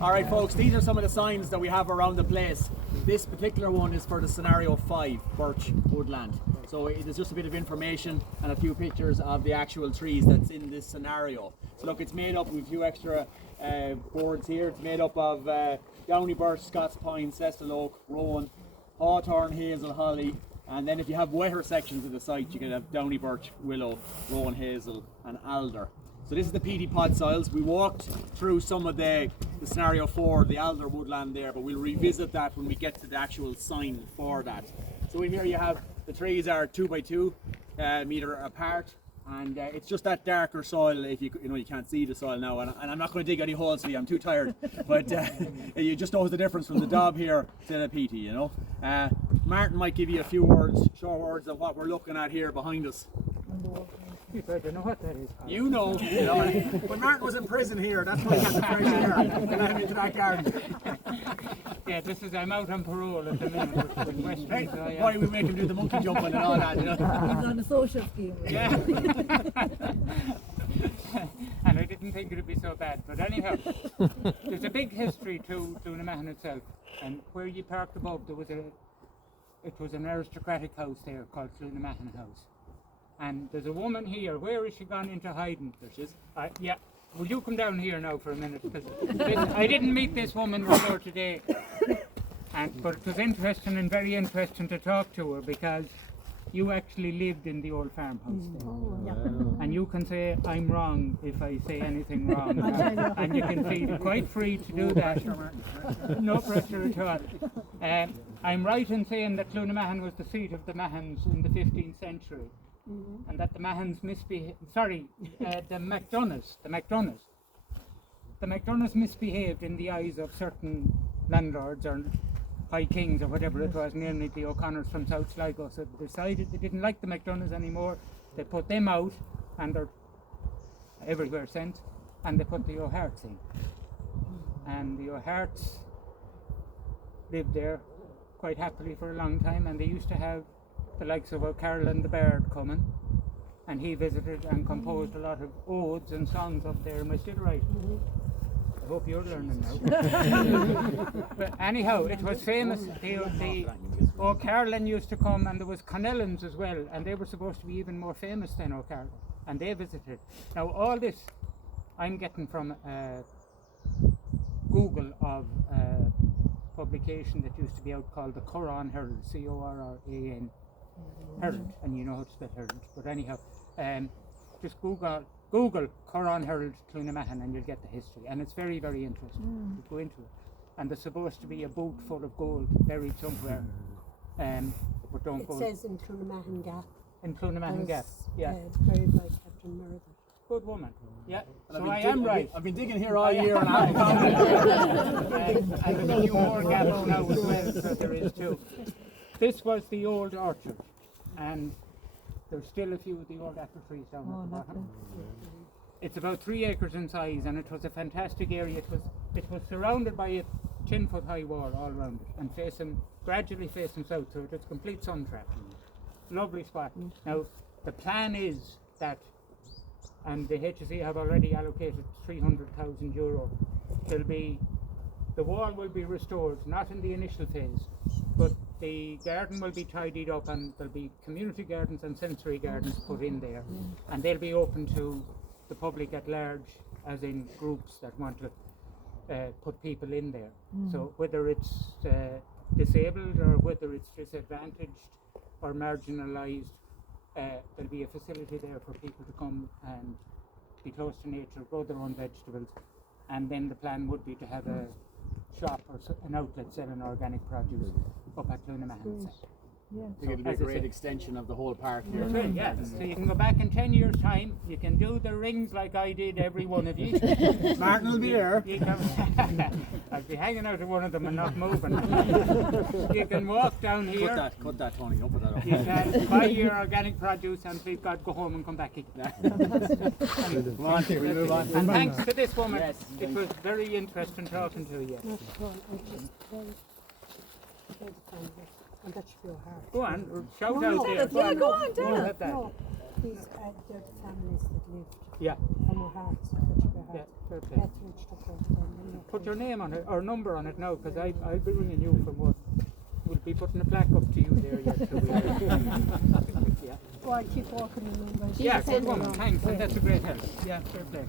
Alright folks, these are some of the signs that we have around the place. This particular one is for the scenario 5, Birch Woodland. So it is just a bit of information and a few pictures of the actual trees that's in this scenario. So look, it's made up with a few extra boards here. It's made up of downy birch, Scots pine, sestel oak, rowan, hawthorn, hazel, holly. And then if you have wetter sections of the site, you can have downy birch, willow, rowan hazel and alder. So this is the peaty pod soils. We walked through some of the scenario 4, the alder woodland there, but we'll revisit that when we get to the actual sign for that. So in here you have, the trees are 2 by 2 metre apart, and it's just that darker soil. If you know, you can't see the soil now, and I'm not going to dig any holes for you, I'm too tired, but you just know the difference from the daub here to the peaty, you know. Martin might give you a few words, short words of what we're looking at here behind us. I don't know what that is. You know. When Martin was in prison here, that's why he got the fresh air. And let him into that garden. Yeah, I'm out on parole at the minute with West Hey, so, yeah. why we make him do the monkey jumping and all that, you know? He's on a social scheme. Yeah. And I didn't think it'd be so bad, but anyhow, there's a big history to Cloonamahon itself, and where you parked above, it was an aristocratic house there called Cloonamahon House. And there's a woman here. Where is she gone into hiding? There she is. Yeah. Will you come down here now for a minute? Because I didn't meet this woman before today. But it was interesting and very interesting to talk to her, because you actually lived in the old farmhouse there. Oh, yeah. And you can say I'm wrong if I say anything wrong. And you can feel quite free to do that. No pressure at all. I'm right in saying that Cloonamahon was the seat of the Mahons in the 15th century. And that the Mahons misbehaved, the MacDonaghs misbehaved in the eyes of certain landlords or high kings or whatever it was, namely the O'Connors from South Sligo. So they decided they didn't like the MacDonaghs anymore. They put them out, and they're everywhere sent, and they put the O'Harts in. And the O'Harts lived there quite happily for a long time, and they used to have the likes of O'Carroll the Bard coming, and he visited and composed a lot of odes and songs up there. Am I still right? I hope you're learning now. But anyhow, it was famous. The O'Carroll used to come, and there was Connellans as well, and they were supposed to be even more famous than O'Carroll, and they visited. Now all this I'm getting from Google of publication that used to be out called the Corran Herald, Corran Herald, and you know how to spell Herald. But anyhow, just Google Corran Herald Cloonamahon and you'll get the history, and it's very, very interesting. You go into it, and there's supposed to be a boot full of gold buried somewhere, but don't go. It says in Cloonamahon Gap. In Cloonamahon Gap, yeah. It's buried by Captain Mervyn. Good woman. Yeah. And So I am right. I've been digging here all year and I haven't found it. And there's a few more gaps now as well, so there is too. This was the old orchard, and there's still a few of the old apple trees down at the bottom. It's about 3 acres in size, and it was a fantastic area. It was surrounded by a 10-foot high wall all around it, and gradually facing south, so it was complete sun trap. Lovely spot. Now the plan is that, and the HSE have already allocated €300,000. The wall will be restored, not in the initial phase, but the garden will be tidied up, and there'll be community gardens and sensory gardens put in there, and they'll be open to the public at large, as in groups that want to put people in there. So whether it's disabled or whether it's disadvantaged or marginalised, there'll be a facility there for people to come and be close to nature, grow their own vegetables, and then the plan would be to have a shop or an outlet selling organic produce up at Cloonamahon. I think it'll be a great extension of the whole park here. That's right, yeah. So you can go back in 10 years' time, you can do the rings like I did, every one of you. Martin will be there. I'll be hanging out of one of them and not moving. You can walk down here. Cut that, Tony, don't put that up. You can buy your organic produce and please God go home and come back again. Come on, we move on. And thanks to this woman, it was very interesting talking to you. And that should be our heart. Go on, shout out no, there. Yeah, go on, tell us. No, these are the families that lived Yeah, from our hearts. That should be our yeah, hearts. fair play. That's reached up over them. Put your name on it, or number on it now, because I'll be ringing you for more. We'll be putting a plaque up to you there yet. So yeah. Oh, I keep walking the numbers. Yeah, good one, thanks, and that's a great help. Yeah, fair play.